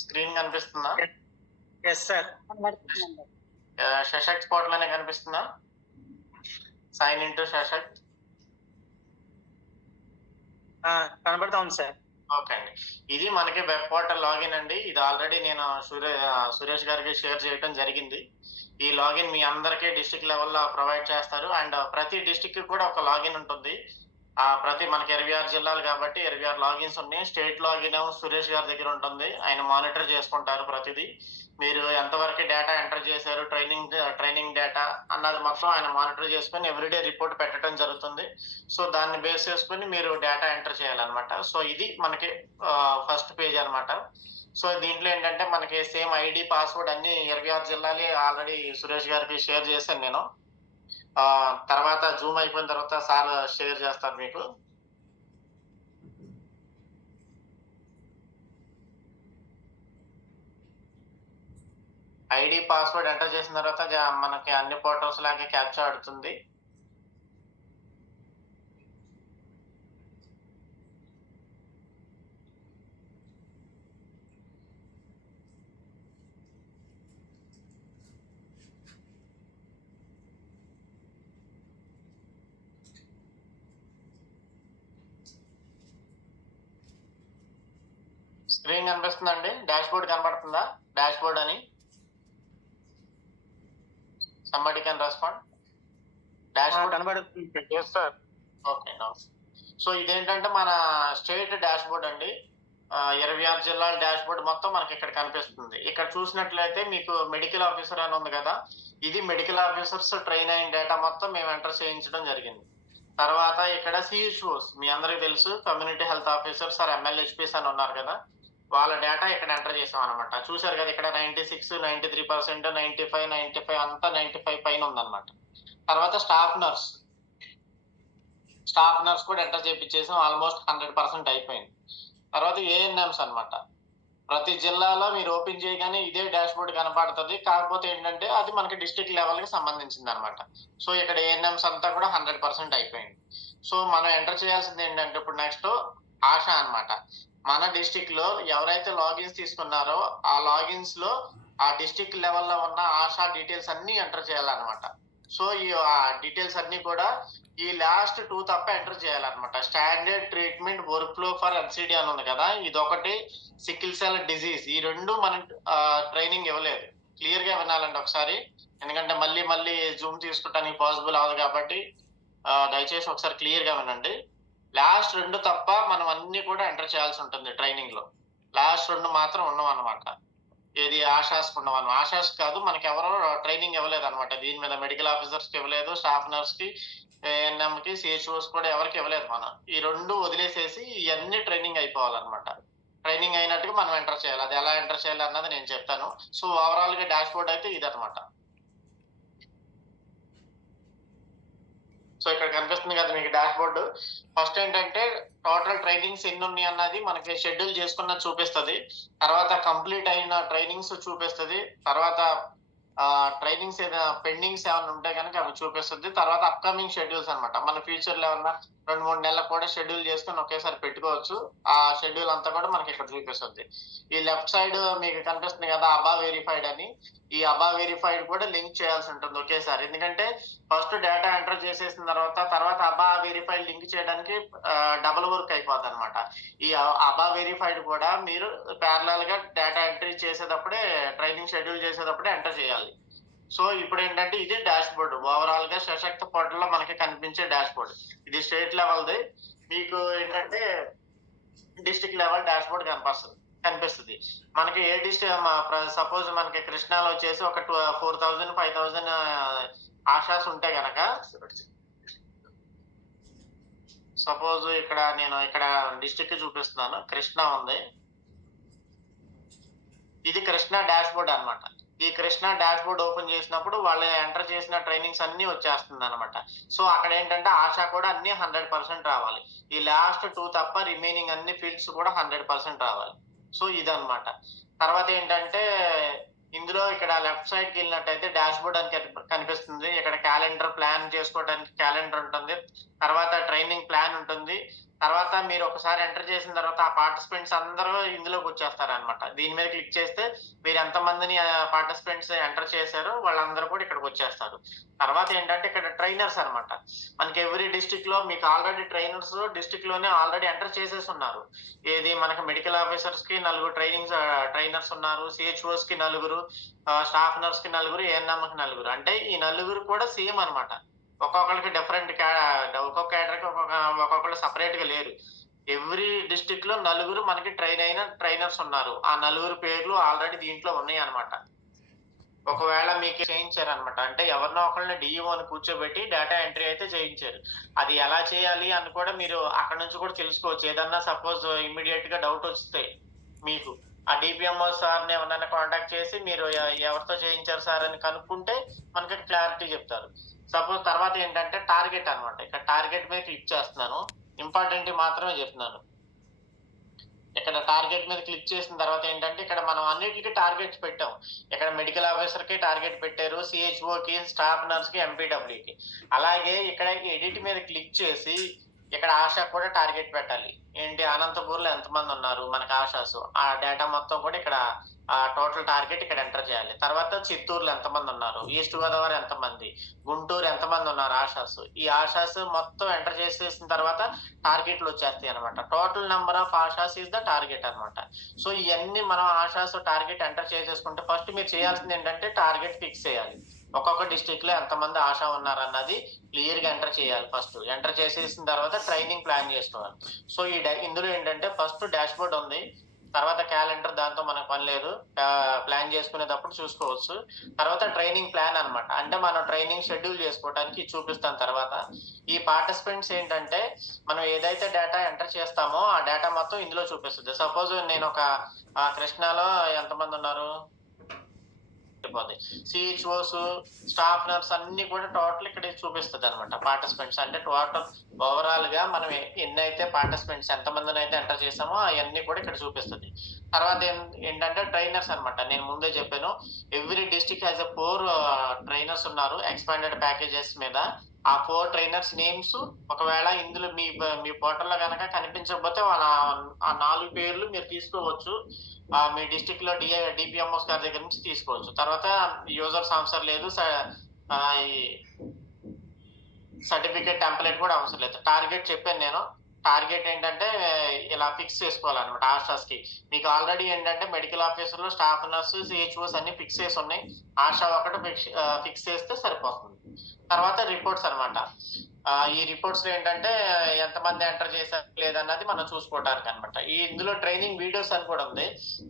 Screen కనిపిస్తుందా? Yes sir Shashank portal అనే కనిపిస్తుందా? సైన్ ఇన్ టు శశాంక్ కనబడతా ఉంది సార్ ఓకే అండి. ఇది మనకి వెబ్ పోర్టల్ లాగిన్ అండి. ఇది ఆల్రెడీ నేను సురే సురేష్ గారికి షేర్ చేయడం జరిగింది. ఈ లాగిన్ మీ అందరికీ డిస్ట్రిక్ట్ లెవెల్లో ప్రొవైడ్ చేస్తారు. అండ్ ప్రతి డిస్ట్రిక్ట్కి కూడా ఒక లాగిన్ ఉంటుంది. ఆ ప్రతి మనకి ఇరవై ఆరు జిల్లాలు కాబట్టి ఇరవై ఆరు లాగిన్స్ ఉన్నాయి. స్టేట్ లాగిన్ సురేష్ గారి దగ్గర ఉంటుంది. ఆయన మానిటర్ చేసుకుంటారు ప్రతిదీ. మీరు ఎంతవరకు డేటా ఎంటర్ చేశారు ట్రైనింగ్ ట్రైనింగ్ డేటా అన్నది మొత్తం ఆయన మానిటర్ చేసుకొని ఎవ్రీడే రిపోర్ట్ పెట్టడం జరుగుతుంది. సో దాన్ని బేస్ చేసుకొని మీరు డేటా ఎంటర్ చేయాలన్నమాట. సో ఇది మనకి ఫస్ట్ పేజ్ అనమాట సో దీంట్లో ఏంటంటే మనకి సేమ్ ఐడి పాస్వర్డ్ అన్ని ఇరవై ఆరు జిల్లాలే ఆల్రెడీ సురేష్ గారికి షేర్ చేశాను నేను. తర్వాత జూమ్ అయిపోయిన తర్వాత సార్ షేర్ చేస్తారు మీకు. ఐడి పాస్వర్డ్ ఎంటర్ చేసిన తర్వాత మనకి అన్ని ఫోటోస్ లాగే క్యాప్చర్ ఆడుతుంది స్క్రీన్ కనిపిస్తుందండి? డాష్ బోర్డ్ కనబడుతుందా? డాష్ బోర్డ్ అని. Somebody can respond dashboard కనబడుతుంది. ఎస్ సార్ ఓకే సో ఇదేంటంటే మన స్టేట్ డాష్ బోర్డ్ అండి. ఇరవై ఆరు జిల్లాల డాష్ బోర్డ్ మొత్తం మనకి ఇక్కడ కనిపిస్తుంది. ఇక్కడ చూసినట్లయితే మీకు మెడికల్ ఆఫీసర్ అని ఉంది కదా. ఇది మెడికల్ ఆఫీసర్స్ ట్రైన్ అయిన డేటా మొత్తం మేము ఎంటర్ చేయించడం జరిగింది. తర్వాత ఇక్కడ సిహెచ్ఓస్ మీ అందరికీ తెలుసు community health officers or MLHPs అని ఉన్నారు కదా. వాళ్ళ డేటా ఇక్కడ ఎంటర్ చేసాం అనమాట చూశారు కదా ఇక్కడ ninety six ninety three percent ninety five ninety five అంతా నైన్టీ ఫైవ్ పైన ఉందన్నమాట. తర్వాత స్టాఫ్ నర్స్ స్టాఫ్ నర్స్ కూడా ఎంటర్ చేపించేసాం ఆల్మోస్ట్ హండ్రెడ్ పర్సెంట్ అయిపోయింది. తర్వాత ఏఎన్ఎంస్ అనమాట ప్రతి జిల్లాలో మీరు ఓపెన్ చేయగానే ఇదే డాష్ బోర్డ్ కనపడుతుంది. కాకపోతే ఏంటంటే అది మనకి డిస్ట్రిక్ట్ లెవెల్కి సంబంధించింది అనమాట సో ఇక్కడ ఏఎన్ఎంస్ అంతా కూడా హండ్రెడ్ పర్సెంట్ అయిపోయింది. సో మనం ఎంటర్ చేయాల్సింది ఏంటంటే ఇప్పుడు నెక్స్ట్ ఆశ అనమాట మన డిస్టిక్లో ఎవరైతే లాగిన్స్ తీసుకున్నారో ఆ లాగిన్స్లో ఆ డిస్ట్రిక్ట్ లెవెల్లో ఉన్న ఆశా డీటెయిల్స్ అన్ని ఎంటర్ చేయాలన్నమాట. సో ఈ ఆ డీటెయిల్స్ అన్ని కూడా ఈ లాస్ట్ టూ తప్ప ఎంటర్ చేయాలన్నమాట. Standard treatment work flow for NCD అని ఉంది కదా ఇది ఒకటి సికిల్ సెల్ డిజీజ్ ఈ రెండు మన ట్రైనింగ్ ఇవ్వలేదు. క్లియర్గా వినాలండి ఒకసారి. ఎందుకంటే మళ్ళీ మళ్ళీ జూమ్ తీసుకోవటానికి పాసిబుల్ అవ్వదు కాబట్టి దయచేసి ఒకసారి క్లియర్గా వినండి. లాస్ట్ రెండు తప్ప మనం అన్ని కూడా ఎంటర్ చేయాల్సి ఉంటుంది ట్రైనింగ్లో. లాస్ట్ రెండు మాత్రం ఉన్నాం అనమాట ఏది ఆశాస్ మనం ఆశాస్ కాదు మనకి ఎవరో ట్రైనింగ్ ఇవ్వలేదు అనమాట దీని మీద మెడికల్ ఆఫీసర్స్కి ఇవ్వలేదు స్టాఫ్ నర్స్కి ఏఎన్ఎం కి సిహెచ్ఓస్ కూడా ఎవరికి ఇవ్వలేదు మనం. ఈ రెండు వదిలేసేసి ఇవన్నీ ట్రైనింగ్ అయిపోవాలన్నమాట. ట్రైనింగ్ అయినట్టుగా మనం ఎంటర్ చేయాలి. అది ఎలా ఎంటర్ చేయాలి అన్నది నేను చెప్తాను. సో ఓవరాల్గా డాష్ బోర్డ్ అయితే ఇది సో ఇక్కడ కనిపిస్తుంది కదా మీకు డాష్ బోర్డు ఫస్ట్ ఏంటంటే టోటల్ ట్రైనింగ్స్ ఎన్ని ఉన్నాయి అన్నది మనకి షెడ్యూల్ చేసుకున్న చూపిస్తుంది. తర్వాత కంప్లీట్ అయిన ట్రైనింగ్స్ చూపిస్తుంది. తర్వాత ట్రైనింగ్స్ ఏదైనా పెండింగ్స్ ఏమైనా ఉంటే కనుక అవి చూపిస్తుంది. తర్వాత అప్కమింగ్ షెడ్యూల్స్ అనమాట మన ఫ్యూచర్లో ఏమన్నా రెండు మూడు నెలలకు కూడా షెడ్యూల్ చేసుకుని ఒకేసారి పెట్టుకోవచ్చు. ఆ షెడ్యూల్ అంతా కూడా మనకి ఇక్కడ చూపిస్తుంది. ఈ లెఫ్ట్ సైడ్ మీకు కనిపిస్తుంది కదా అబా వెరిఫైడ్ అని. ఈ అబా వెరిఫైడ్ కూడా లింక్ చేయాల్సి ఉంటుంది ఒకేసారి. ఎందుకంటే ఫస్ట్ డేటా ఎంటర్ చేసేసిన తర్వాత తర్వాత అబా వెరిఫైడ్ లింక్ చేయడానికి డబుల్ వర్క్ అయిపోద్ది అనమాట ఈ అబా వెరిఫైడ్ కూడా మీరు ప్యారలల్గా డేటా ఎంట్రీ చేసేటప్పుడే ట్రైనింగ్ షెడ్యూల్ చేసేటప్పుడే ఎంటర్ చేయాలి. సో ఇప్పుడు ఏంటంటే ఇది డాష్ బోర్డ్ ఓవరాల్గా సశక్త పోర్టల్లో మనకి కనిపించే డాష్ బోర్డ్ ఇది స్టేట్ లెవెల్ది. మీకు ఏంటంటే డిస్టిక్ లెవెల్ డాష్ బోర్డ్ కనిపిస్తుంది. కనిపిస్తుంది మనకి ఏ డిస్ట్రిక్ట్ సపోజ్ మనకి కృష్ణాలో వచ్చేసి ఒక two four thousand five thousand ASHAs ఉంటే గనక సపోజ్ ఇక్కడ నేను ఇక్కడ డిస్ట్రిక్ట్ చూపిస్తున్నాను. కృష్ణ ఉంది. ఇది కృష్ణ డాష్ బోర్డ్ అనమాట ఈ కృష్ణ డాష్ బోర్డ్ ఓపెన్ చేసినప్పుడు వాళ్ళు ఎంటర్ చేసిన ట్రైనింగ్స్ అన్ని వచ్చేస్తుంది అనమాట సో అక్కడ ఏంటంటే ఆశ కూడా అన్ని హండ్రెడ్ పర్సెంట్ రావాలి. ఈ లాస్ట్ టూ తప్ప రిమైనింగ్ అన్ని ఫీల్డ్స్ కూడా హండ్రెడ్ పర్సెంట్ రావాలి. సో ఇదనమాట తర్వాత ఏంటంటే ఇందులో ఇక్కడ లెఫ్ట్ సైడ్కి వెళ్ళినట్టయితే డాష్ బోర్డ్ అని కనిపిస్తుంది. ఇక్కడ క్యాలెండర్ ప్లాన్ చేసుకోవడానికి క్యాలెండర్ ఉంటుంది. తర్వాత ట్రైనింగ్ ప్లాన్ ఉంటుంది. తర్వాత మీరు ఒకసారి ఎంటర్ చేసిన తర్వాత ఆ పార్టిసిపెంట్స్ అందరూ ఇందులోకి వచ్చేస్తారు అనమాట దీని మీద క్లిక్ చేస్తే మీరు ఎంత మందిని పార్టిసిపెంట్స్ ఎంటర్ చేశారో వాళ్ళందరూ కూడా ఇక్కడికి వచ్చేస్తారు. తర్వాత ఏంటంటే ఇక్కడ ట్రైనర్స్ అన్నమాట. మనకి ఎవ్రీ డిస్టిక్లో మీకు ఆల్రెడీ ట్రైనర్స్ డిస్టిక్లోనే ఆల్రెడీ ఎంటర్ చేసేసి ఉన్నారు. ఏది మనకి మెడికల్ ఆఫీసర్స్కి నలుగురు ట్రైనింగ్ ట్రైనర్స్ ఉన్నారు. సిహెచ్ఓస్కి నలుగురు స్టాఫ్ నర్స్కి నలుగురు ఏఎన్ఎం కి నలుగురు. అంటే ఈ నలుగురు కూడా సేమ్ అన్నమాట. ఒక్కొక్కరికి డిఫరెంట్ ఒక్కొక్క క్యాడర్కి ఒక్కొక్క ఒక్కొక్కరు సపరేట్గా లేరు. ఎవ్రీ డిస్టిక్లో నలుగురు మనకి ట్రైన్ అయిన ట్రైనర్స్ ఉన్నారు. ఆ నలుగురు పేర్లు ఆల్రెడీ దీంట్లో ఉన్నాయి అనమాట ఒకవేళ మీకు చేయించారు అనమాట అంటే ఎవరినో ఒకరిని డిఈఓ అని కూర్చోబెట్టి డేటా ఎంట్రీ అయితే చేయించారు. అది ఎలా చేయాలి అని కూడా మీరు అక్కడ నుంచి కూడా తెలుసుకోవచ్చు. ఏదన్నా సపోజ్ ఇమ్మీడియట్గా డౌట్ వస్తే మీకు. ఆ డిపిఎంఓ సార్ని ఎవరైనా కాంటాక్ట్ చేసి మీరు ఎవరితో చేయించారు సార్ అని కనుక్కుంటే మనకి క్లారిటీ చెప్తారు. సపోజ్ తర్వాత ఏంటంటే టార్గెట్ అనమాట ఇక్కడ టార్గెట్ మీద క్లిక్ చేస్తున్నాను. ఇంపార్టెంట్ మాత్రమే చెప్తున్నాను. ఇక్కడ టార్గెట్ మీద క్లిక్ చేసిన తర్వాత ఏంటంటే ఇక్కడ మనం అన్నిటికీ టార్గెట్స్ పెట్టాం. ఇక్కడ మెడికల్ ఆఫీసర్కి టార్గెట్ పెట్టారు సిహెచ్ఓకి స్టాఫ్ నర్స్కి ఎంపీడబ్ల్యూకి అలాగే ఇక్కడ ఎడిట్ మీద క్లిక్ చేసి ఇక్కడ ఆశా కూడా టార్గెట్ పెట్టాలి. ఏంటి అనంతపూర్లో ఎంతమంది ఉన్నారు? మనకి ఆశాసు ఆ డేటా మొత్తం కూడా ఇక్కడ ఆ టోటల్ టార్గెట్ ఇక్కడ ఎంటర్ చేయాలి. తర్వాత చిత్తూరులో ఎంతమంది ఉన్నారు? ఈస్ట్ గోదావరి ఎంతమంది? గుంటూరు ఎంతమంది ఉన్నారు? ఆశాస్ ఈ ఆశాస్ మొత్తం ఎంటర్ చేసేసిన తర్వాత టార్గెట్లు వచ్చేస్తాయి అనమాట total number of ASHAs is the target అనమాట సో ఇవన్నీ మనం ఆశాస్ టార్గెట్ ఎంటర్ చేసేసుకుంటే ఫస్ట్ మీరు చేయాల్సింది ఏంటంటే టార్గెట్ ఫిక్స్ చేయాలి. ఒక్కొక్క డిస్టిక్లో ఎంతమంది ఆశా ఉన్నారన్నది క్లియర్గా ఎంటర్ చేయాలి ఫస్ట్. ఎంటర్ చేసేసిన తర్వాత ట్రైనింగ్ ప్లాన్ చేసుకోవాలి. సో ఈ ఇందులో ఏంటంటే ఫస్ట్ డాష్ బోర్డ్ ఉంది. తర్వాత క్యాలెండర్ దాంతో మనకు పని లేదు. ప్లాన్ చేసుకునేటప్పుడు చూసుకోవచ్చు. తర్వాత ట్రైనింగ్ ప్లాన్ అనమాట అంటే మనం ట్రైనింగ్ షెడ్యూల్ చేసుకోవడానికి చూపిస్తాం తర్వాత. ఈ పార్టిసిపెంట్స్ ఏంటంటే మనం ఏదైతే డేటా ఎంటర్ చేస్తామో ఆ డేటా మొత్తం ఇందులో చూపిస్తుంది. సపోజ్ నేను ఒక కృష్ణాలో ఎంతమంది ఉన్నారు? సిహెచ్ఓస్ స్టాఫ్ నర్స్ అన్ని కూడా టోటల్ ఇక్కడ చూపిస్తుంది అనమాట పార్టిసిపెంట్స్ అంటే టోటల్ ఓవరాల్గా మనం ఎన్నైతే ఎన్ని అయితే పార్టిసిపెంట్స్ ఎంత మందిని అయితే ఎంటర్ చేసామో అవన్నీ కూడా ఇక్కడ చూపిస్తుంది. తర్వాత ఏం- ఏంటంటే ట్రైనర్స్ అనమాట నేను ముందే చెప్పాను. Every district has a four trainers ఉన్నారు. ఎక్స్పాండెడ్ ప్యాకేజెస్ మీద ఆ ఫోర్ ట్రైనర్స్ నేమ్స్ ఒకవేళ ఇందులో మీ మీ పోర్టల్లో కనుక కనిపించకపోతే వాళ్ళ ఆ నాలుగు పేర్లు మీరు తీసుకోవచ్చు. మీ డిస్టిక్లో డిఐ డిపిఎంఓస్ గారి దగ్గర నుంచి తీసుకోవచ్చు. తర్వాత యూజర్స్ అవసరం లేదు స- ఈ సర్టిఫికేట్ టెంప్లెట్ కూడా అవసరం లేదు. టార్గెట్ చెప్పాను నేను. టార్గెట్ ఏంటంటే ఇలా ఫిక్స్ చేసుకోవాలన్నమాట ఆశాస్కి. మీకు ఆల్రెడీ ఏంటంటే మెడికల్ ఆఫీసర్లు స్టాఫ్ నర్సు సిహెచ్ఓస్ అన్ని ఫిక్స్ చేసి ఉన్నాయి ఆశా ఒకటి ఫిక్స్ ఫిక్స్ చేస్తే సరిపోతుంది. తర్వాత రిపోర్ట్స్ అనమాట ఈ రిపోర్ట్స్లో ఏంటంటే ఎంతమంది ఎంటర్ చేశారు లేదన్నది మనం చూసుకోవడానికి అనమాట ఈ ఇందులో ట్రైనింగ్ వీడియోస్ అని కూడా ఉంది.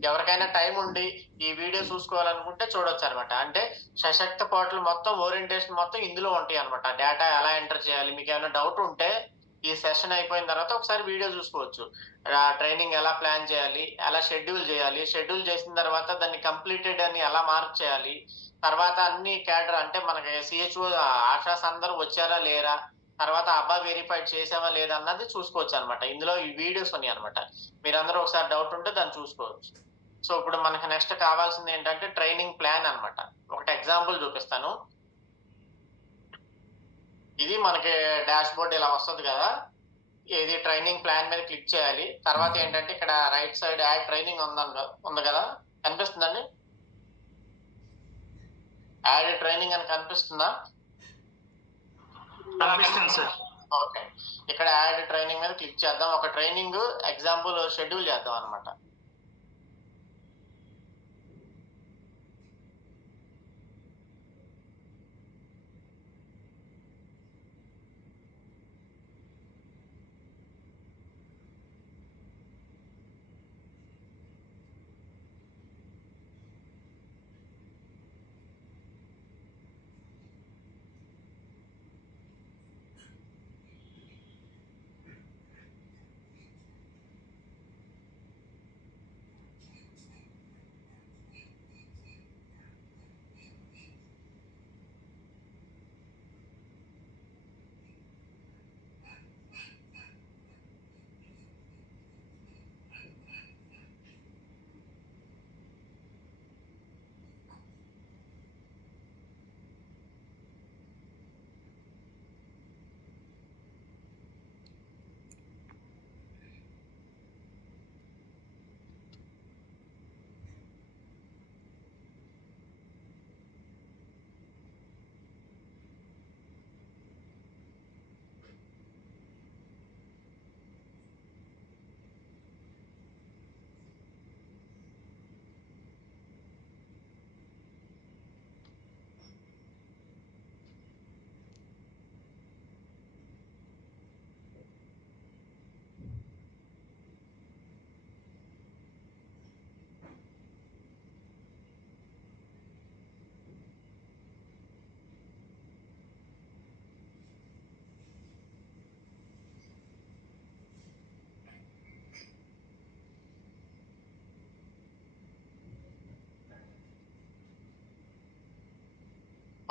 ఎవరికైనా టైం ఉండి ఈ వీడియో చూసుకోవాలనుకుంటే చూడొచ్చు అనమాట అంటే సశక్త పోర్టల్ మొత్తం ఓరియంటేషన్ మొత్తం ఇందులో ఉంటాయి అనమాట డేటా ఎలా ఎంటర్ చేయాలి మీకు ఏమైనా డౌట్ ఉంటే ఈ సెషన్ అయిపోయిన తర్వాత ఒకసారి వీడియో చూసుకోవచ్చు. ట్రైనింగ్ ఎలా ప్లాన్ చేయాలి ఎలా షెడ్యూల్ చేయాలి షెడ్యూల్ చేసిన తర్వాత దాన్ని కంప్లీటెడ్ అని ఎలా మార్క్ చేయాలి తర్వాత అన్ని క్యాడర్ అంటే మనకి సిహెచ్ఓ ఆశాస్ అందరూ వచ్చారా లేరా? తర్వాత అబ్బా వెరిఫైడ్ చేసామా లేదా అన్నది చూసుకోవచ్చు అనమాట ఇందులో ఈ వీడియోస్ ఉన్నాయి అనమాట మీరందరూ ఒకసారి డౌట్ ఉంటే దాన్ని చూసుకోవచ్చు. సో ఇప్పుడు మనకి నెక్స్ట్ కావాల్సింది ఏంటంటే ట్రైనింగ్ ప్లాన్ అనమాట ఒకటి ఎగ్జాంపుల్ చూపిస్తాను. ఇది మనకి డాష్ బోర్డ్ ఇలా వస్తుంది కదా. ఇది ట్రైనింగ్ ప్లాన్ మీద క్లిక్ చేయాలి. తర్వాత ఏంటంటే ఇక్కడ రైట్ సైడ్ యాడ్ ట్రైనింగ్ ఉంది ఉంది కదా. కనిపిస్తుందండి? యాడ్ ట్రైనింగ్ అని కనిపిస్తుందా? కనిపిస్తుంది సార్. ఓకే. ఇక్కడ యాడ్ ట్రైనింగ్ మీద క్లిక్ చేద్దాం. ఒక ట్రైనింగ్ ఎగ్జాంపుల్ షెడ్యూల్ చేద్దాం అనమాట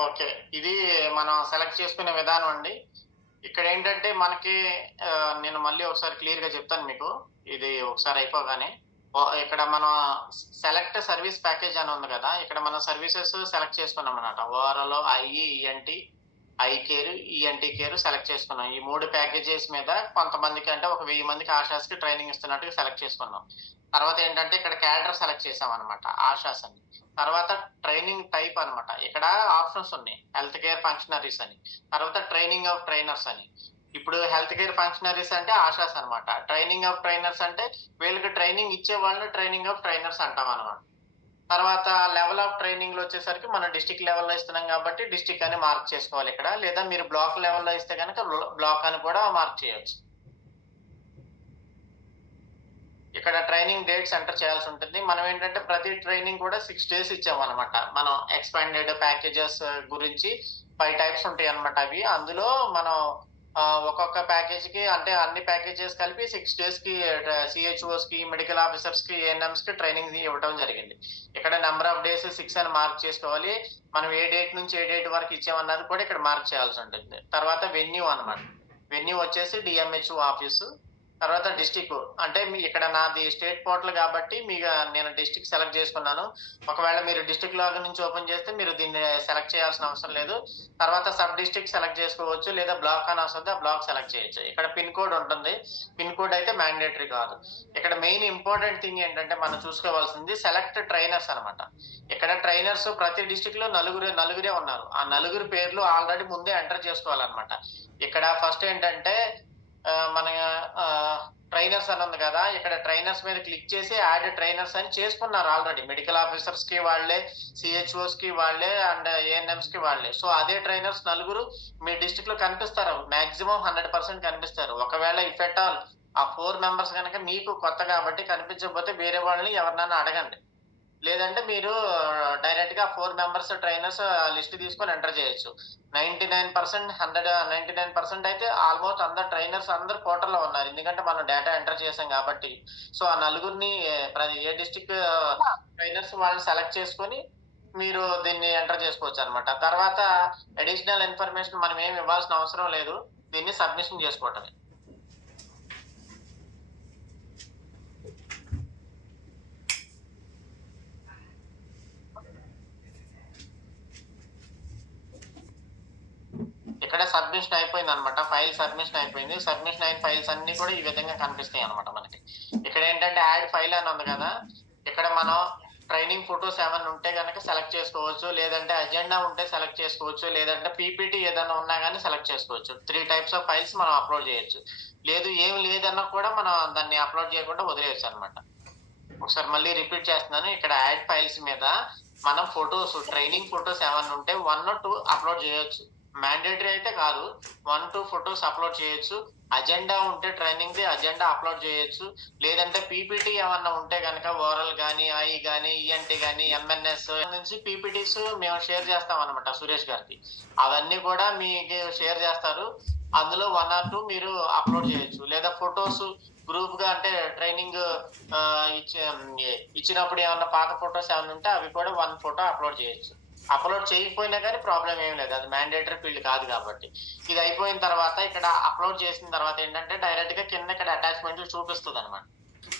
ఓకే. ఇది మనం సెలెక్ట్ చేసుకునే విధానం అండి. ఇక్కడ ఏంటంటే మనకి నేను మళ్ళీ ఒకసారి క్లియర్గా చెప్తాను మీకు. ఇది ఒకసారి అయిపోగానే. ఓ- ఇక్కడ మనం సెలెక్ట్ సర్వీస్ ప్యాకేజ్ అని ఉంది కదా ఇక్కడ మనం సర్వీసెస్ సెలెక్ట్ చేసుకున్నాం అనమాట ORL eye ENT eye care ENT care select చేసుకున్నాం. ఈ మూడు ప్యాకేజెస్ మీద కొంతమందికి అంటే ఒక వెయ్యి మందికి ఆశాస్కి ట్రైనింగ్ ఇస్తున్నట్టుగా సెలెక్ట్ చేసుకున్నాం. తర్వాత ఏంటంటే ఇక్కడ క్యాడర్ సెలెక్ట్ చేసాం అనమాట ఆశాస్ అని. తర్వాత ట్రైనింగ్ టైప్ అనమాట ఇక్కడ ఆప్షన్స్ ఉన్నాయి హెల్త్ కేర్ ఫంక్షనరీస్ అని. తర్వాత ట్రైనింగ్ ఆఫ్ ట్రైనర్స్ అని. ఇప్పుడు హెల్త్ కేర్ ఫంక్షనరీస్ అంటే ఆశాస్ అనమాట ట్రైనింగ్ ఆఫ్ ట్రైనర్స్ అంటే వీళ్ళకి ట్రైనింగ్ ఇచ్చే వాళ్ళని ట్రైనింగ్ ఆఫ్ ట్రైనర్స్ అంటాం అనమాట తర్వాత లెవెల్ ఆఫ్ ట్రైనింగ్లో వచ్చేసరికి మనం డిస్టిక్ లెవెల్లో ఇస్తున్నాం కాబట్టి డిస్టిక్ అని మార్క్ చేసుకోవాలి ఇక్కడ. లేదా మీరు బ్లాక్ లెవెల్లో ఇస్తే కనుక బ్లాక్ అని కూడా మార్క్ చేయవచ్చు ఇక్కడ ట్రైనింగ్ డేట్స్ ఎంటర్ చేయాల్సి ఉంటుంది. మనం ఏంటంటే ప్రతి ట్రైనింగ్ కూడా సిక్స్ డేస్ ఇచ్చామన్నమాట. మనం ఎక్స్పాండెడ్ ప్యాకేజెస్ గురించి ఫైవ్ టైప్స్ ఉంటాయి అనమాట అవి. అందులో మనం ఒక్కొక్క ప్యాకేజ్కి అంటే అన్ని ప్యాకేజెస్ కలిపి సిక్స్ డేస్కి సిహెచ్ఓస్కి మెడికల్ ఆఫీసర్స్కి ఏఎన్ఎంస్కి ట్రైనింగ్ ఇవ్వడం జరిగింది. ఇక్కడ నెంబర్ ఆఫ్ డేస్ సిక్స్ అని మార్క్ చేసుకోవాలి. మనం ఏ డేట్ నుంచి ఏ డేట్ వరకు ఇచ్చామన్నది కూడా ఇక్కడ మార్క్ చేయాల్సి ఉంటుంది. తర్వాత వెన్యూ అన్నమాట. వెన్యూ వచ్చేసి డిఎంహెచ్ఓ ఆఫీసు తర్వాత డిస్టిక్ అంటే మీ ఇక్కడ నాది స్టేట్ పోర్టల్ కాబట్టి మీ నేను డిస్టిక్ సెలెక్ట్ చేసుకున్నాను. ఒకవేళ మీరు డిస్టిక్ లాగ్ నుంచి ఓపెన్ చేస్తే మీరు దీన్ని సెలెక్ట్ చేయాల్సిన అవసరం లేదు. తర్వాత సబ్ డిస్టిక్ సెలెక్ట్ చేసుకోవచ్చు లేదా బ్లాక్ అని వస్తుంది ఆ బ్లాక్ సెలెక్ట్ చేయొచ్చు. ఇక్కడ పిన్ కోడ్ ఉంటుంది. పిన్ కోడ్ అయితే మ్యాండేటరీ కాదు. ఇక్కడ మెయిన్ ఇంపార్టెంట్ థింగ్ ఏంటంటే మనం చూసుకోవాల్సింది సెలెక్ట్ ట్రైనర్స్ అనమాట ఇక్కడ ట్రైనర్స్ ప్రతి డిస్టిక్లో నలుగురు నలుగురే ఉన్నారు. ఆ నలుగురు పేర్లు ఆల్రెడీ ముందే ఎంటర్ చేసుకోవాలన్నమాట. ఇక్కడ ఫస్ట్ ఏంటంటే మన ట్రైనర్స్ అని ఉంది కదా ఇక్కడ ట్రైనర్స్ మీద క్లిక్ చేసి యాడ్ ట్రైనర్స్ అని చేసుకున్నారు ఆల్రెడీ మెడికల్ ఆఫీసర్స్కి వాళ్ళే సిహెచ్ఓస్కి వాళ్ళే అండ్ ఏఎన్ఎంస్కి వాళ్ళే. సో అదే ట్రైనర్స్ నలుగురు మీ డిస్టిక్లో కనిపిస్తారు. మాక్సిమం హండ్రెడ్ పర్సెంట్ కనిపిస్తారు. ఒకవేళ ఇఫ్ ఎట్ ఆల్ ఆ ఫోర్ మెంబర్స్ కనుక మీకు కొత్త కాబట్టి కనిపించకపోతే వేరే వాళ్ళని ఎవరినైనా అడగండి. లేదంటే మీరు డైరెక్ట్గా ఫోర్ మెంబర్స్ ట్రైనర్స్ లిస్ట్ తీసుకొని ఎంటర్ చేయొచ్చు. Ninety nine percent hundred ninety nine percent అయితే ఆల్మోస్ట్ అందరు ట్రైనర్స్ అందరు పోర్టల్లో ఉన్నారు. ఎందుకంటే మనం డేటా ఎంటర్ చేసాం కాబట్టి. సో ఆ నలుగురిని ప్రతి ఏ డిస్టిక్ ట్రైనర్స్ వాళ్ళని సెలెక్ట్ చేసుకొని మీరు దీన్ని ఎంటర్ చేసుకోవచ్చు అనమాట తర్వాత అడిషనల్ ఇన్ఫర్మేషన్ మనం ఏమి ఇవ్వాల్సిన అవసరం లేదు. దీన్ని సబ్మిషన్ చేసుకోవటమే. ఇక్కడ సబ్మిషన్ అయిపోయింది అనమాట ఫైల్ సబ్మిషన్ అయిపోయింది. సబ్మిషన్ అయిన ఫైల్స్ అన్ని కూడా ఈ విధంగా కనిపిస్తాయి అనమాట మనకి. ఇక్కడ ఏంటంటే యాడ్ ఫైల్ అని ఉంది కదా. ఇక్కడ మనం ట్రైనింగ్ ఫొటోస్ ఏమైనా ఉంటే కనుక సెలెక్ట్ చేసుకోవచ్చు. లేదంటే అజెండా ఉంటే సెలెక్ట్ చేసుకోవచ్చు. లేదంటే పీపీటీ ఏదైనా ఉన్నా కానీ సెలెక్ట్ చేసుకోవచ్చు. త్రీ టైప్స్ ఆఫ్ ఫైల్స్ మనం అప్లోడ్ చేయొచ్చు. లేదు ఏం లేదన్నా కూడా మనం దాన్ని అప్లోడ్ చేయకుండా వదిలేయచ్చు అనమాట. ఒకసారి మళ్ళీ రిపీట్ చేస్తున్నాను. ఇక్కడ యాడ్ ఫైల్స్ మీద మనం ఫొటోస్ ట్రైనింగ్ ఫొటోస్ ఏమైనా ఉంటే వన్ టూ అప్లోడ్ చేయొచ్చు. మ్యాండేటరీ అయితే కాదు. వన్ టూ ఫొటోస్ అప్లోడ్ చేయొచ్చు. అజెండా ఉంటే ట్రైనింగ్ ది అజెండా అప్లోడ్ చేయొచ్చు. లేదంటే పీపీటీ ఏమన్నా ఉంటే కనుక ఓరల్ కానీ ఐ కానీ ఈఎన్టీ కానీ ఎంఎన్ఎస్ నుంచి పీపీటీస్ మేము షేర్ చేస్తాం అనమాట సురేష్ గారికి. అవన్నీ కూడా మీకు షేర్ చేస్తారు. అందులో వన్ ఆర్ టూ మీరు అప్లోడ్ చేయొచ్చు. లేదా ఫొటోస్ గ్రూప్గా అంటే ట్రైనింగ్ ఇచ్చినప్పుడు ఏమన్నా పాత ఫొటోస్ ఏమైనా ఉంటే అవి కూడా వన్ ఫోటో అప్లోడ్ చేయొచ్చు. అప్లోడ్ చేయకపోయినా కానీ ప్రాబ్లం ఏం లేదు. అది మ్యాండేటరీ ఫీల్డ్ కాదు కాబట్టి. ఇది అయిపోయిన తర్వాత ఇక్కడ అప్లోడ్ చేసిన తర్వాత ఏంటంటే డైరెక్ట్గా కింద ఇక్కడ అటాచ్మెంట్లు చూపిస్తుంది అనమాట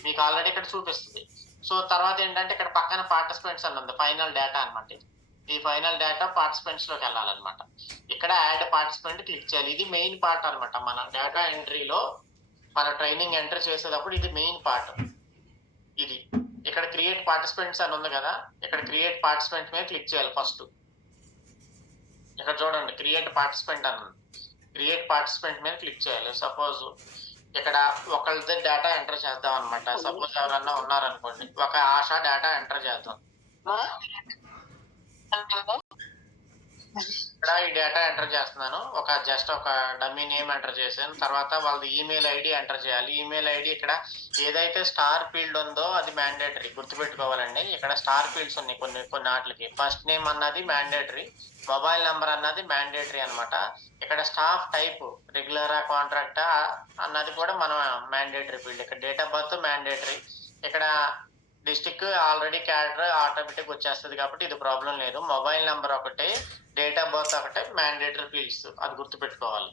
మీకు ఆల్రెడీ ఇక్కడ చూపిస్తుంది. సో తర్వాత ఏంటంటే ఇక్కడ పక్కన పార్టిసిపెంట్స్ అని ఉంది. ఫైనల్ డేటా అనమాట ఈ ఫైనల్ డేటా పార్టిసిపెంట్స్లోకి వెళ్ళాలన్నమాట. ఇక్కడ యాడ్ పార్టిసిపెంట్ క్లిక్ చేయాలి. ఇది మెయిన్ పార్ట్ అనమాట మన డేటా ఎంట్రీలో మన ట్రైనింగ్ ఎంటర్ చేసేటప్పుడు ఇది మెయిన్ పార్ట్ ఇది. ఇక్కడ క్రియేట్ పార్టిసిపెంట్స్ అని ఉంది కదా ఇక్కడ క్రియేట్ పార్టిసిపెంట్ మీద క్లిక్ చేయాలి ఫస్ట్ ఇక్కడ చూడండి క్రియేట్ పార్టిసిపెంట్ అని క్రియేట్ పార్టిసిపెంట్ మీద క్లిక్ చేయాలి. సపోజ్ ఇక్కడ ఒకళ్ళది డేటా ఎంటర్ చేద్దాం అనమాట సపోజ్ ఎవరన్నా ఉన్నారనుకోండి ఒక ఆశ డేటా ఎంటర్ చేద్దాం. ఇక్కడ ఈ డేటా ఎంటర్ చేస్తున్నాను. ఒక జస్ట్ ఒక డమ్మీ నేమ్ ఎంటర్ చేశాను. తర్వాత వాళ్ళది ఈమెయిల్ ఐడి ఎంటర్ చేయాలి. ఈమెయిల్ ఐడి ఇక్కడ ఏదైతే స్టార్ ఫీల్డ్ ఉందో అది మ్యాండేటరీ గుర్తుపెట్టుకోవాలండి. ఇక్కడ స్టార్ ఫీల్డ్స్ ఉన్నాయి కొన్ని కొన్ని వాటికి. ఫస్ట్ నేమ్ అన్నది మ్యాండేటరీ మొబైల్ నెంబర్ అన్నది మ్యాండేటరీ అనమాట ఇక్కడ స్టాఫ్ టైప్ రెగ్యులరా కాంట్రాక్టా అన్నది కూడా మనం మ్యాండేటరీ ఫీల్డ్ ఇక్కడ డేట్ ఆఫ్ బర్త్ మ్యాండేటరీ ఇక్కడ డిస్టిక్ ఆల్రెడీ క్యాడర్ ఆటోమేటిక్ వచ్చేస్తుంది కాబట్టి ఇది ప్రాబ్లం లేదు. మొబైల్ నెంబర్ ఒకటే డేట్ ఆఫ్ బర్త్ ఒకటే మ్యాండేటరీ ఫీల్డ్స్. అది గుర్తుపెట్టుకోవాలి.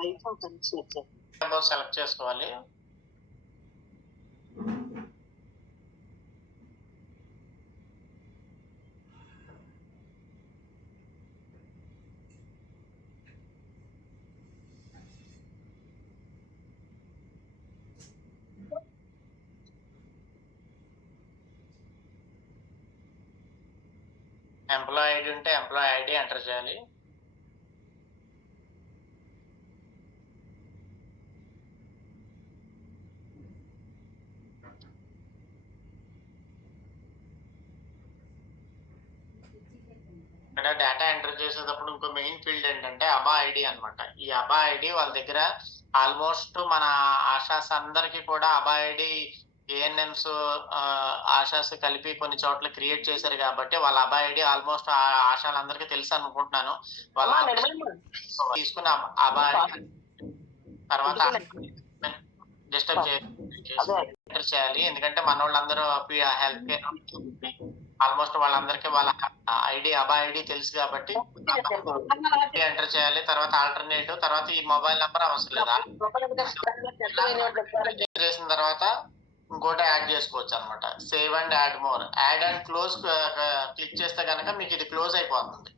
వైఫై కనెక్షన్ సెలెక్ట్ చేసుకోవాలి. ఎంప్లాయ్ ఐడి ఉంటే ఎంప్లాయ్ ఐడి ఎంటర్ చేయాలి ఇక్కడ డేటా ఎంటర్ చేసేటప్పుడు ఇంకో మెయిన్ ఫీల్డ్ ఏంటంటే అబా ఐడి అన్నమాట ఈ అబా ఐడి వాళ్ళ దగ్గర ఆల్మోస్ట్ మన ఆశాస్ అందరికి కూడా అబా ఐడి ఏఎన్ఎంస్ ఆశాస్ కలిపి కొన్ని చోట్ల క్రియేట్ చేశారు కాబట్టి వాళ్ళ అబా ఐడి ఆల్మోస్ట్ ఆశాలందరికీ తెలుసు అనుకుంటున్నాను. వాళ్ళ తీసుకున్న అబ- అబా ఐడి తర్వాత డిస్టర్బ్ చేయాలి ఎందుకంటే మన వాళ్ళందరూ హెల్త్ కేర్ ఆల్మోస్ట్ వాళ్ళందరికీ వాళ్ళ ఐడి అబా ఐడి తెలుసు కాబట్టి ఎంటర్ చేయాలి. తర్వాత ఆల్టర్నేటివ్ తర్వాత ఈ మొబైల్ నెంబర్ అవసరం లేదు? చేసిన తర్వాత ఇంకోటి యాడ్ చేసుకోవచ్చు అనమాట save and add more. Add and close click చేస్తే కనుక మీకు ఇది క్లోజ్ అయిపోతుంది.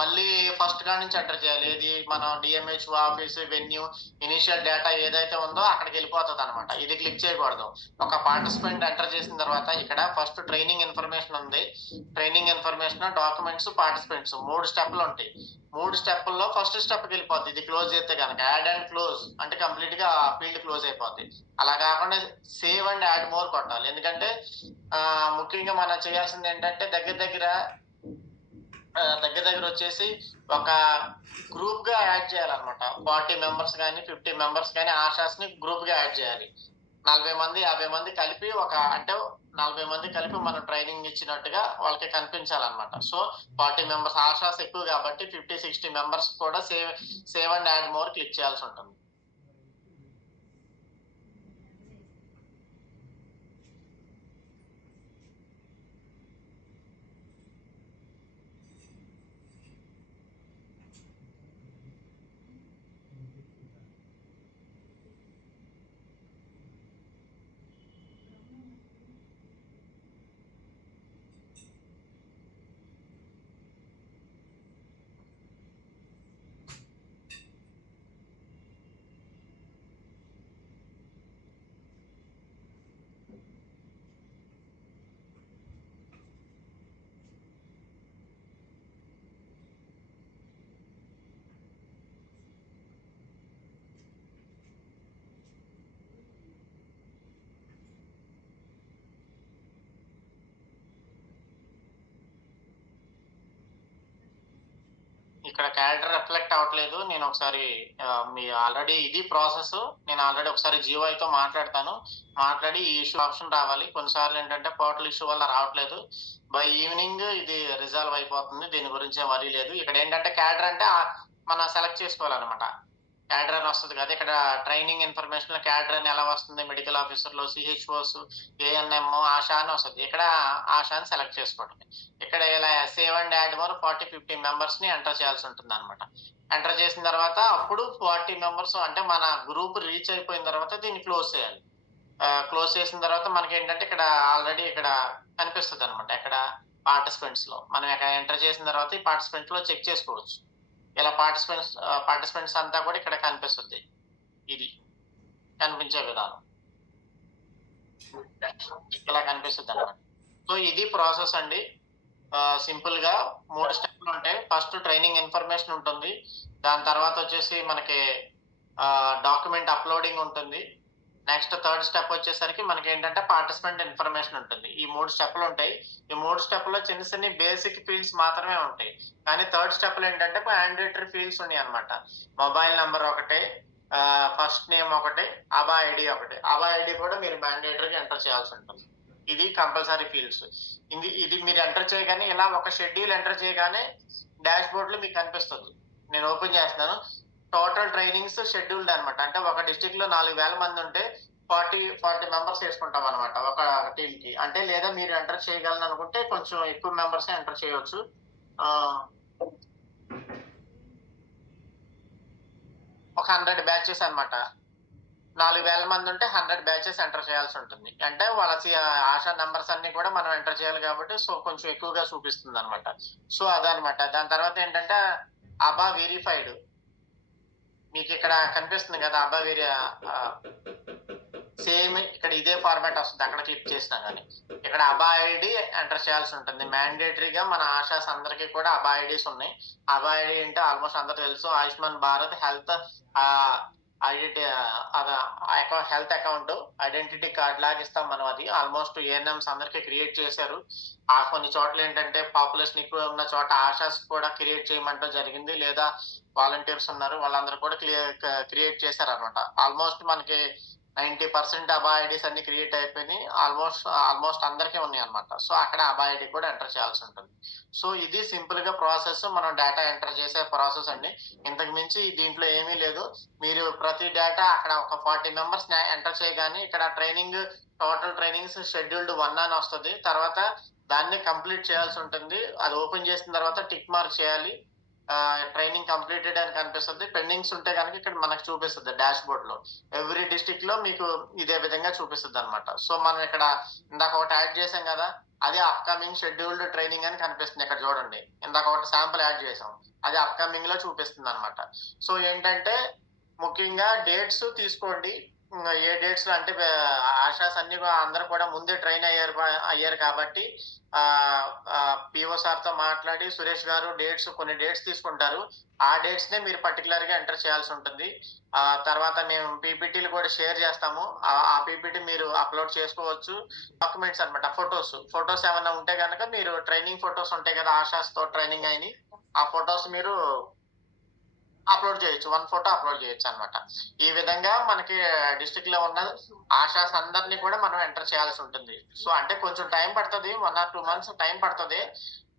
మళ్ళీ ఫస్ట్గా నుంచి ఎంటర్ చేయాలి. ఇది మనం DMH office venue initial data ఏదైతే ఉందో అక్కడికి వెళ్ళిపోతుంది అనమాట ఇది క్లిక్ చేయకూడదు. ఒక పార్టిసిపెంట్ ఎంటర్ చేసిన తర్వాత ఇక్కడ ఫస్ట్ ట్రైనింగ్ ఇన్ఫర్మేషన్ ఉంది. ట్రైనింగ్ ఇన్ఫర్మేషన్ డాక్యుమెంట్స్ పార్టిసిపెంట్స్ మూడు స్టెప్లు ఉంటాయి. మూడు స్టెప్పుల్లో ఫస్ట్ స్టెప్కి వెళ్ళిపోద్ది. ఇది క్లోజ్ చేస్తే కనుక యాడ్ అండ్ క్లోజ్ అంటే కంప్లీట్గా ఫీల్డ్ క్లోజ్ అయిపోద్ది. అలా కాకుండా సేవ్ అండ్ యాడ్ మోర్ కొట్టాలి. ఎందుకంటే ముఖ్యంగా మనం చేయాల్సింది ఏంటంటే దగ్గర దగ్గర దగ్గర దగ్గర వచ్చేసి ఒక గ్రూప్గా యాడ్ చేయాలన్నమాట. ఫార్టీ మెంబర్స్ కానీ ఫిఫ్టీ మెంబర్స్ కానీ ఆశాస్ని గ్రూప్గా యాడ్ చేయాలి. నలభై మంది యాభై మంది కలిపి ఒక అంటే నలభై మంది కలిపి మనం ట్రైనింగ్ ఇచ్చినట్టుగా వాళ్ళకి కనిపించాలన్నమాట. సో ఫార్టీ మెంబర్స్ ఆశాస్ ఎక్కువ కాబట్టి ఫిఫ్టీ సిక్స్టీ మెంబర్స్ కూడా save save and add more click చేయాల్సి ఉంటుంది. ఇక్కడ క్యారెక్టర్ రిఫ్లెక్ట్ అవ్వట్లేదు. నేను ఒకసారి మీ ఆల్రెడీ ఇది ప్రాసెస్. నేను ఆల్రెడీ ఒకసారి జియో తో మాట్లాడతాను. మాట్లాడి ఈ ఇష్యూ ఆప్షన్ రావాలి. కొన్నిసార్లు ఏంటంటే పోర్టల్ ఇష్యూ వల్ల రావట్లేదు. బై ఈవినింగ్ ఇది రిజాల్వ్ అయిపోతుంది. దీని గురించి ఏం వరీ లేదు. ఇక్కడ ఏంటంటే క్యాడర్ అంటే మనం సెలెక్ట్ చేసుకోవాలన్నమాట. క్యాడర్ అని వస్తుంది కదా ఇక్కడ ట్రైనింగ్ ఇన్ఫర్మేషన్లో క్యాడర్ అని ఎలా వస్తుంది? మెడికల్ ఆఫీసర్లో సిహెచ్ఓస్ ఏఎన్ఎం ఆశా అని వస్తుంది. ఇక్కడ ఆశా అని సెలెక్ట్ చేసుకోవడం ఇక్కడ ఇలా save and add more forty fifty మెంబర్స్ని ఎంటర్ చేయాల్సి ఉంటుంది అనమాట ఎంటర్ చేసిన తర్వాత అప్పుడు ఫార్టీ మెంబర్స్ అంటే మన గ్రూప్ రీచ్ అయిపోయిన తర్వాత దీన్ని క్లోజ్ చేయాలి. క్లోజ్ చేసిన తర్వాత మనకి ఏంటంటే ఇక్కడ ఆల్రెడీ ఇక్కడ కనిపిస్తుంది అనమాట ఇక్కడ పార్టిసిపెంట్స్లో మనం ఇక్కడ ఎంటర్ చేసిన తర్వాత ఈ పార్టిసిపెంట్స్లో చెక్ చేసుకోవచ్చు. ఇలా పార్టిసిపెంట్స్ పార్టిసిపెంట్స్ అంతా కూడా ఇక్కడ కనిపిస్తుంది. ఇది కనిపించే విధానం. ఇలా కనిపిస్తుంది అనమాట సో ఇది ప్రాసెస్ అండి. సింపుల్గా మూడు స్టెప్లు ఉంటాయి. ఫస్ట్ ట్రైనింగ్ ఇన్ఫర్మేషన్ ఉంటుంది. దాని తర్వాత వచ్చేసి మనకి డాక్యుమెంట్ అప్లోడింగ్ ఉంటుంది. నెక్స్ట్ థర్డ్ స్టెప్ వచ్చేసరికి మనకి ఏంటంటే పార్టిసిపెంట్ ఇన్ఫర్మేషన్ ఉంటుంది. ఈ మూడు స్టెప్లు ఉంటాయి. ఈ మూడు స్టెప్లో చిన్న చిన్న బేసిక్ ఫీల్డ్స్ మాత్రమే ఉంటాయి. కానీ థర్డ్ స్టెప్లు ఏంటంటే మ్యాండేటరీ ఫీల్డ్స్ ఉన్నాయి అనమాట మొబైల్ నంబర్ ఒకటి ఫస్ట్ నేమ్ ఒకటి అబా ఐడి ఒకటి. అబా ఐడి కూడా మీరు మ్యాండేటరీగా ఎంటర్ చేయాల్సి ఉంటుంది. ఇది కంపల్సరీ ఫీల్డ్స్. ఇది ఇది మీరు ఎంటర్ చేయగానే ఇలా ఒక షెడ్యూల్ ఎంటర్ చేయగానే డాష్ బోర్డ్లో మీకు కనిపిస్తుంది. నేను ఓపెన్ చేస్తున్నాను. టోటల్ ట్రైనింగ్స్ షెడ్యూల్డ్ అనమాట అంటే ఒక డిస్టిక్లో నాలుగు వేల మంది ఉంటే ఫార్టీ ఫార్టీ మెంబర్స్ వేసుకుంటాం అనమాట ఒక టీమ్కి అంటే లేదా మీరు ఎంటర్ చేయగలను అనుకుంటే కొంచెం ఎక్కువ మెంబర్స్ ఎంటర్ చేయవచ్చు ఒక హండ్రెడ్ బ్యాచెస్ అనమాట నాలుగు వేల మంది ఉంటే హండ్రెడ్ బ్యాచెస్ ఎంటర్ చేయాల్సి ఉంటుంది. అంటే వాళ్ళ ఆశా నెంబర్స్ అన్ని కూడా మనం ఎంటర్ చేయాలి కాబట్టి సో కొంచెం ఎక్కువగా చూపిస్తుంది అనమాట సో అదనమాట దాని తర్వాత ఏంటంటే అబా వెరిఫైడ్. మీకు ఇక్కడ కనిపిస్తుంది కదా అబా వెరి సేమ్ ఇక్కడ ఇదే ఫార్మాట్ వస్తుంది అక్కడ క్లిక్ చేసినా కానీ ఇక్కడ అబా ఐడి ఎంటర్ చేయాల్సి ఉంటుంది. మ్యాండేటరీగా మన ఆశాస్ అందరికీ కూడా అబా ఐడీస్ ఉన్నాయి. అబా ఐడి అంటే ఆల్మోస్ట్ అందరు తెలుసు. Ayushman Bharat health identity health account identity card లాగా ఇస్తాం మనం అది. ఆల్మోస్ట్ ఏఎన్ఎంస్ అందరికీ క్రియేట్ చేశారు. ఆ కొన్ని చోట్ల ఏంటంటే పాపులేషన్ ఎక్కువ ఉన్న చోట ఆశాస్ కూడా క్రియేట్ చేయమంటూ జరిగింది. లేదా వాలంటీర్స్ ఉన్నారు వాళ్ళందరూ కూడా క్రియేట్ చేశారు అనమాట ఆల్మోస్ట్ మనకి నైన్టీ పర్సెంట్ అబాయిడీస్ అన్ని క్రియేట్ అయిపోయినాయి. ఆల్మోస్ట్ ఆల్మోస్ట్ అందరికీ ఉన్నాయి అనమాట సో అక్కడ అబాయిడీ కూడా ఎంటర్ చేయాల్సి ఉంటుంది. సో ఇది సింపుల్గా ప్రాసెస్. మనం డేటా ఎంటర్ చేసే ప్రాసెస్ అండి. ఇంతకు మించి దీంట్లో ఏమీ లేదు. మీరు ప్రతి డేటా అక్కడ ఒక ఫార్టీ మెంబర్స్ ఎంటర్ చేయగానే ఇక్కడ training total trainings scheduled one అని వస్తుంది. తర్వాత దాన్ని కంప్లీట్ చేయాల్సి ఉంటుంది. అది ఓపెన్ చేసిన తర్వాత టిక్ మార్క్ చేయాలి. ట్రైనింగ్ కంప్లీటెడ్ అని కనిపిస్తుంది. పెండింగ్స్ ఉంటే కనుక ఇక్కడ మనకు చూపిస్తుంది డాష్ బోర్డ్లో ఎవ్రీ డిస్టిక్లో మీకు ఇదే విధంగా చూపిస్తుంది అనమాట సో మనం ఇక్కడ ఇందాక ఒకటి యాడ్ చేసాం కదా అది అప్కమింగ్ షెడ్యూల్డ్ ట్రైనింగ్ అని కనిపిస్తుంది ఇక్కడ చూడండి. ఇందాక ఒకటి శాంపుల్ యాడ్ చేసాం అది అప్కమింగ్లో చూపిస్తుంది అనమాట సో ఏంటంటే ముఖ్యంగా డేట్స్ తీసుకోండి. ఏ డేట్స్లో అంటే ఆశాస్ అన్ని అందరూ కూడా ముందే ట్రైన్ అయ్యారు అయ్యారు కాబట్టి పిఓ సార్తో మాట్లాడి సురేష్ గారు డేట్స్ కొన్ని డేట్స్ తీసుకుంటారు. ఆ డేట్స్ నే మీరు పర్టికులర్గా ఎంటర్ చేయాల్సి ఉంటుంది. ఆ తర్వాత మేము పీపీటీలు కూడా షేర్ చేస్తాము. ఆ- పీపీటీ మీరు అప్లోడ్ చేసుకోవచ్చు. డాక్యుమెంట్స్ అనమాట ఫొటోస్ ఫొటోస్ ఏమైనా ఉంటే కనుక మీరు ట్రైనింగ్ ఫొటోస్ ఉంటాయి కదా ఆశాస్తో ట్రైనింగ్ అయినాయి. ఆ ఫొటోస్ మీరు అప్లోడ్ చేయొచ్చు. వన్ ఫోటో అప్లోడ్ చేయొచ్చు అనమాట ఈ విధంగా మనకి డిస్ట్రిక్ట్లో ఉన్న ఆశాస్ అందరినీ కూడా మనం ఎంటర్ చేయాల్సి ఉంటుంది. సో అంటే కొంచెం టైం పడుతుంది. One or two months time పడుతుంది.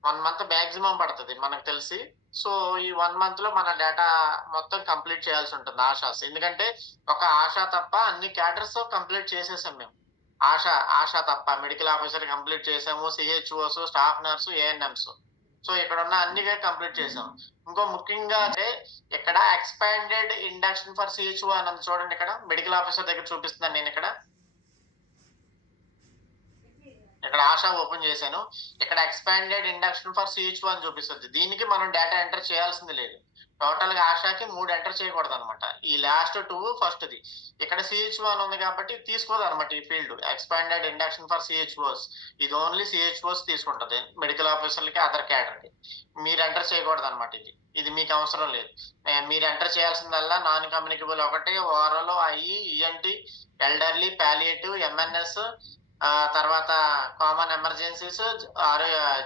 వన్ మంత్ మాక్సిమం పడుతుంది మనకు తెలిసి. సో ఈ వన్ మంత్లో మన డేటా మొత్తం కంప్లీట్ చేయాల్సి ఉంటుంది ఆశాస్. ఎందుకంటే ఒక ఆశా తప్ప అన్ని క్యాడర్స్ కంప్లీట్ చేసేసాం మేము. ఆశా ఆశా తప్ప. మెడికల్ ఆఫీసర్ కంప్లీట్ చేసాము. CHOs staff nurse ANMs so ఇక్కడ ఉన్న అన్ని కంప్లీట్ చేసాం. ఇంకో ముఖ్యంగా అంటే ఇక్కడ ఎక్స్పాండెడ్ ఇండక్షన్ ఫర్ సిహెచ్ఓ అని చూడండి ఇక్కడ. మెడికల్ ఆఫీసర్ దగ్గర చూపిస్తున్నాను నేను ఇక్కడ. ఇక్కడ ఆశా ఓపెన్ చేశాను. ఇక్కడ ఎక్స్పాండెడ్ ఇండక్షన్ ఫర్ సిహెచ్ఓ అని చూపిస్తుంది. దీనికి మనం డేటా ఎంటర్ చేయాల్సింది లేదు. టోటల్గా ఆశాకి మూడు ఎంటర్ చేయకూడదు అనమాట ఈ లాస్ట్ టూ ఫస్ట్ ది ఇక్కడ సిహెచ్ఓ అని ఉంది కాబట్టి తీసుకోదు అనమాట ఈ field. Expanded induction for CHOs ఇది ఓన్లీ సిహెచ్ఓస్ తీసుకుంటది. మెడికల్ ఆఫీసర్లకి అదర్ క్యాడర్ మీరు ఎంటర్ చేయకూడదు అనమాట ఇది. ఇది మీకు అవసరం లేదు. మీరు ఎంటర్ చేయాల్సిందల్లా నాన్ కమ్యూనికబుల్ ఒకటి oral IE ENT elderly palliative MNS తర్వాత కామన్ ఎమర్జెన్సీస్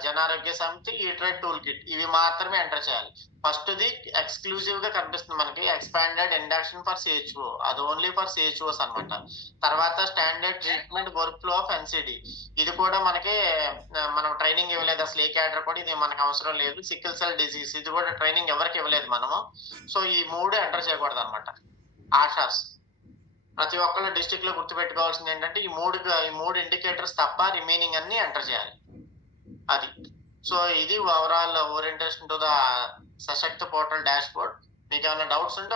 జనారోగ్య సమితి ఈ ట్రేడ్ టూల్ కిట్ ఇవి మాత్రమే ఎంటర్ చేయాలి. ఫస్ట్ ది ఎక్స్క్లూజివ్గా కనిపిస్తుంది మనకి ఎక్స్పాండెడ్ ఇండక్షన్ ఫర్ సిహెచ్ఓ అది ఓన్లీ ఫర్ సిహెచ్ఓస్ అన్నమాట. తర్వాత standard treatment workflow of NCD ఇది కూడా మనకి మనం ట్రైనింగ్ ఇవ్వలేదు అసలు ఏ క్యాడర్ కూడా ఇది మనకు అవసరం లేదు. సికిల్ సెల్ డిసీజ్ ఇది కూడా ట్రైనింగ్ ఎవరికి ఇవ్వలేదు మనము. సో ఈ మూడు ఎంటర్ చేయకూడదు అనమాట ఆషాస్ ప్రతి ఒక్కళ్ళు డిస్టిక్లో గుర్తుపెట్టుకోవాల్సింది ఏంటంటే ఈ మూడు ఈ మూడు ఇండికేటర్స్ తప్ప రిమైనింగ్ అన్ని ఎంటర్ చేయాలి. అది. సో ఇది overall orientation to the Sashakt portal dashboard మీకు ఏమైనా డౌట్స్ ఉంటే